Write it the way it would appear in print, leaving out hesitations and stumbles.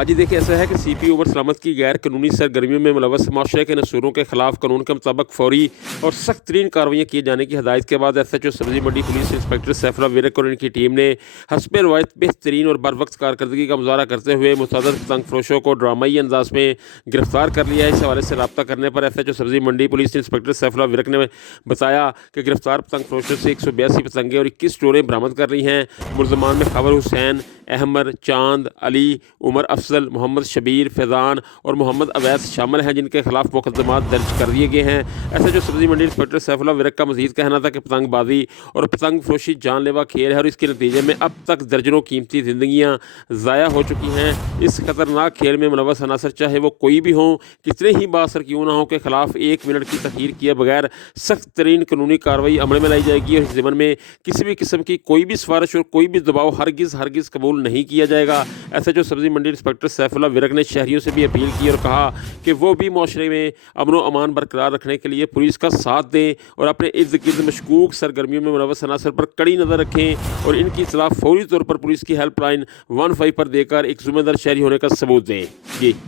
आज ही देखिए ऐसा है कि CP उमर सलामत की गैर कानूनी सरगर्मियों में मुलव्वस माशरे के नसूरों के खिलाफ कानून के मुताबिक फौरी और सख्त तरीन कार्रवाइयाँ किए जाने की हदायत के बाद SHO सब्जी मंडी पुलिस इंस्पेक्टर सैफुल्लाह विरक और इनकी टीम ने हस्ब रवायत बेहतरीन और बर वक्त कारकर्दगी का मुजाहरा करते हुए मुतअद्दिद पतंग फरोशों को ड्रामाई अंदाज में गिरफ्तार कर लिया है। इस हवाले से रब्ता करने पर SHO सब्जी मंडी पुलिस इंस्पेक्टर सैफुल्लाह विरक ने बताया कि गिरफ्तार पतंग फरोशों से 182 पतंगें और 21 स्टोरें बरामद कर ली हैं। मुलजमान में खबर हुसैन, अहमद, चांद, अली, उमर अफजल, मोहम्मद शबीर, फैज़ान और मोहम्मद अवैस शामिल हैं, जिनके खिलाफ मुकदमात दर्ज कर दिए गए हैं। SHO सब्जी मंडी इंस्पेक्टर सैफुल्लाह विरक का मजीद कहना था कि पतंगबाजी और पतंग फरोशी जानलेवा खेल है और इसके नतीजे में अब तक दर्जनों कीमती जिंदगियां ज़ाया हो चुकी हैं। इस खतरनाक खेल में मुलव्वस अनासर चाहे वो कोई भी हों, कितने ही बाअसर क्यों ना हो, के खिलाफ 1 मिनट की तखीर किए बगैर सख्त तरीन कानूनी कार्रवाई अमल में लाई जाएगी और इस ज़िमन में किसी भी किस्म की कोई भी सिफारिश और कोई भी दबाव हरगिज़ कबूल नहीं किया जाएगा। SHO सब्जी मंडी इंस्पेक्टर सैफुल्लाह विरक ने शहरियों से भी अपील की और कहा कि वो भी माशरे में अमन व अमान बरकरार रखने के लिए पुलिस का साथ दें और अपने इर्द गिर्द मशकूक सरगर्मियों में मुलव्वस अनासर पर कड़ी नज़र रखें और इनकी इत्तला फौरी तौर पर पुलिस की हेल्पलाइन 15 पर देकर एक ज़िम्मेदार शहरी होने का सबूत दें। जी।